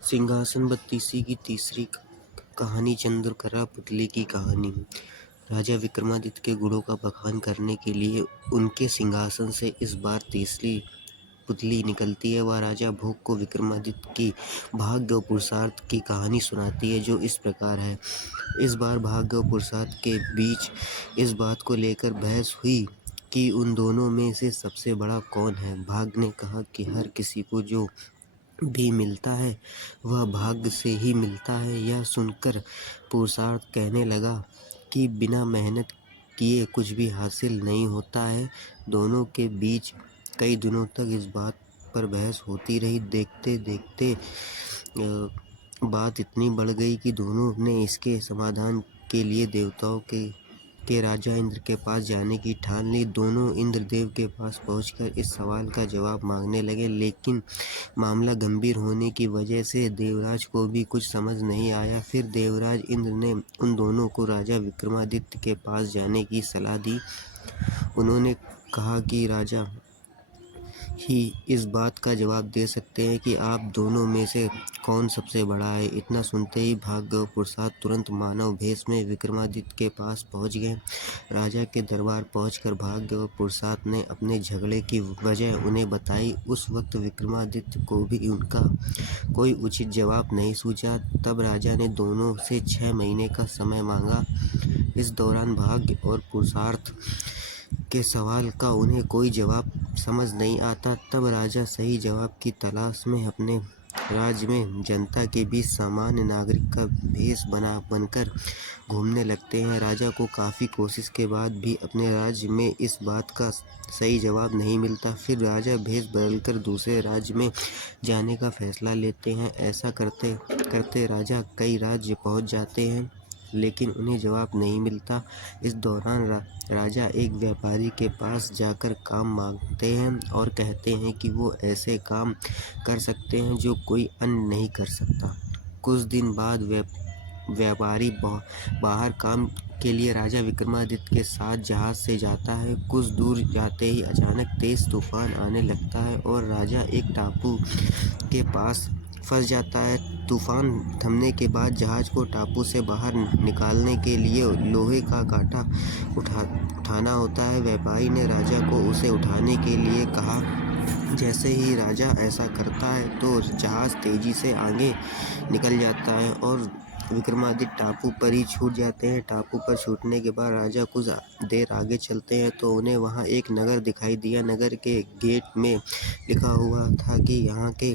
सिंहासन बत्तीसी की तीसरी कहानी चंद्रकला पुतली की कहानी। राजा विक्रमादित्य के गुणों का बखान करने के लिए उनके सिंहासन से इस बार तीसरी पुतली निकलती है। वह राजा भोग को विक्रमादित्य की भाग्य और पुरुषार्थ की कहानी सुनाती है, जो इस प्रकार है। इस बार भाग्य और पुरुषार्थ के बीच इस बात को लेकर बहस हुई कि उन दोनों में से सबसे बड़ा कौन है। भाग्य ने कहा कि हर किसी को जो भी मिलता है वह भाग्य से ही मिलता है। यह सुनकर पुरुषार्थ कहने लगा कि बिना मेहनत किए कुछ भी हासिल नहीं होता है। दोनों के बीच कई दिनों तक इस बात पर बहस होती रही। देखते देखते बात इतनी बढ़ गई कि दोनों ने इसके समाधान के लिए देवताओं के राजा इंद्र के पास जाने की ठान ली। दोनों इंद्रदेव के पास पहुंचकर इस सवाल का जवाब मांगने लगे, लेकिन मामला गंभीर होने की वजह से देवराज को भी कुछ समझ नहीं आया। फिर देवराज इंद्र ने उन दोनों को राजा विक्रमादित्य के पास जाने की सलाह दी। उन्होंने कहा कि राजा ही इस बात का जवाब दे सकते हैं कि आप दोनों में से कौन सबसे बड़ा है। इतना सुनते ही भाग्य और पुरुषार्थ तुरंत मानव भेष में विक्रमादित्य के पास पहुंच गए। राजा के दरबार पहुंचकर भाग्य और पुरुषार्थ ने अपने झगड़े की वजह उन्हें बताई। उस वक्त विक्रमादित्य को भी उनका कोई उचित जवाब नहीं सूझा। तब राजा ने दोनों से 6 महीने का समय मांगा। इस दौरान भाग्य और पुरुषार्थ के सवाल का उन्हें कोई जवाब समझ नहीं आता। तब राजा सही जवाब की तलाश में अपने राज्य में जनता के बीच सामान्य नागरिक का भेष बनकर घूमने लगते हैं। राजा को काफ़ी कोशिश के बाद भी अपने राज्य में इस बात का सही जवाब नहीं मिलता। फिर राजा भेष बदलकर दूसरे राज्य में जाने का फैसला लेते हैं। ऐसा करते करते राजा कई राज्य पहुंच जाते हैं, लेकिन उन्हें जवाब नहीं मिलता। इस दौरान राजा एक व्यापारी के पास जाकर काम मांगते हैं और कहते हैं कि वो ऐसे काम कर सकते हैं जो कोई अन्य नहीं कर सकता। कुछ दिन बाद व्यापारी बाहर काम के लिए राजा विक्रमादित्य के साथ जहाज से जाता है। कुछ दूर जाते ही अचानक तेज तूफान आने लगता है और राजा एक टापू के पास फंस जाता है। तूफान थमने के बाद जहाज को टापू से बाहर निकालने के लिए लोहे का कांटा उठाना होता है। व्यापारी ने राजा को उसे उठाने के लिए कहा। जैसे ही राजा ऐसा करता है तो जहाज तेजी से आगे निकल जाता है और विक्रमादित्य टापू पर ही छूट जाते हैं। टापू पर छूटने के बाद राजा कुछ देर आगे चलते हैं तो उन्हें वहां एक नगर दिखाई दिया। नगर के गेट में लिखा हुआ था कि यहाँ के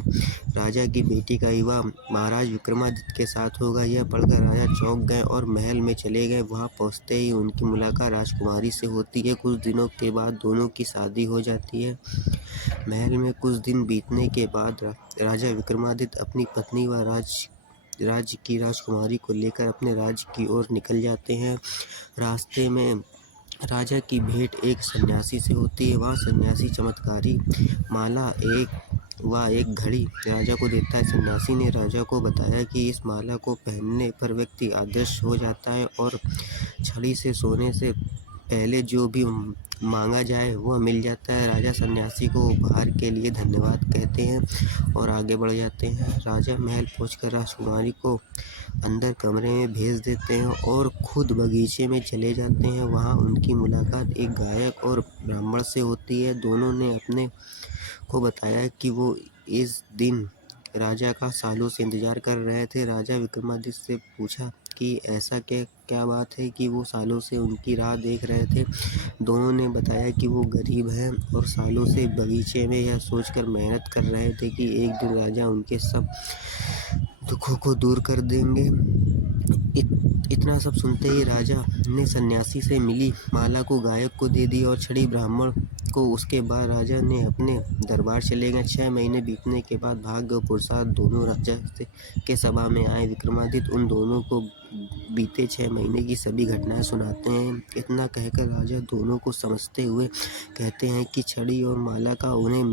राजा की बेटी का विवाह महाराज विक्रमादित्य के साथ होगा। यह पढ़कर राजा चौंक गए और महल में चले गए। वहां पहुंचते ही उनकी मुलाकात राजकुमारी से होती है। कुछ दिनों के बाद दोनों की शादी हो जाती है। महल में कुछ दिन बीतने के बाद राजा विक्रमादित्य अपनी पत्नी व राज्य की राजकुमारी को लेकर अपने राज्य की ओर निकल जाते हैं। रास्ते में राजा की भेंट एक सन्यासी से होती है। वह सन्यासी चमत्कारी माला एक घड़ी राजा को देता है। सन्यासी ने राजा को बताया कि इस माला को पहनने पर व्यक्ति अदृश्य हो जाता है और छड़ी से सोने से पहले जो भी मांगा जाए वह मिल जाता है। राजा सन्यासी को उपहार के लिए धन्यवाद कहते हैं और आगे बढ़ जाते हैं। राजा महल पहुंचकर राजकुमारी को अंदर कमरे में भेज देते हैं और खुद बगीचे में चले जाते हैं। वहां उनकी मुलाकात एक गायक और ब्राह्मण से होती है। दोनों ने अपने को बताया कि वो इस दिन राजा का सालों से इंतजार कर रहे थे। राजा विक्रमादित्य से पूछा कि ऐसा क्या बात है कि वो सालों से उनकी राह देख रहे थे। दोनों ने बताया कि वो गरीब हैं और सालों से बगीचे में यह सोचकर मेहनत कर रहे थे कि एक दिन राजा उनके सब दुखों को दूर कर देंगे। इतना सब सुनते ही राजा ने सन्यासी से मिली माला को गायक को दे दी और छड़ी ब्राह्मण को। उसके बाद राजा ने अपने दरबार चले गए। 6 महीने बीतने के बाद भाग्य और पुरुषार्थ दोनों राजा के सभा में आए। विक्रमादित्य उन दोनों को बीते 6 महीने की सभी घटनाएं सुनाते हैं। इतना कहकर राजा दोनों को समझते हुए कहते हैं कि छड़ी और माला का उन्हें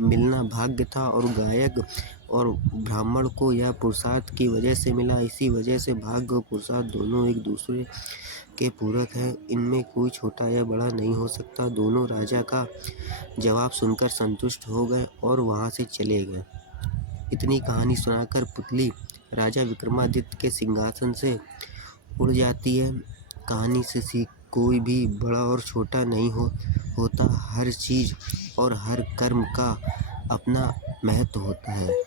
मिलना भाग्य था और गायक और ब्राह्मण को यह पुरुषार्थ की वजह से मिला। इसी वजह से भाग्य और पुरुषार्थ दोनों एक दूसरे के पूरक हैं। इनमें कोई छोटा या बड़ा नहीं हो सकता। दोनों राजा का जवाब सुनकर संतुष्ट हो गए और वहां से चले गए। इतनी कहानी सुनाकर पुतली राजा विक्रमादित्य के सिंहासन से उड़ जाती है। कहानी से सीख कोई भी बड़ा और छोटा नहीं होता। हर चीज़ और हर कर्म का अपना महत्व होता है।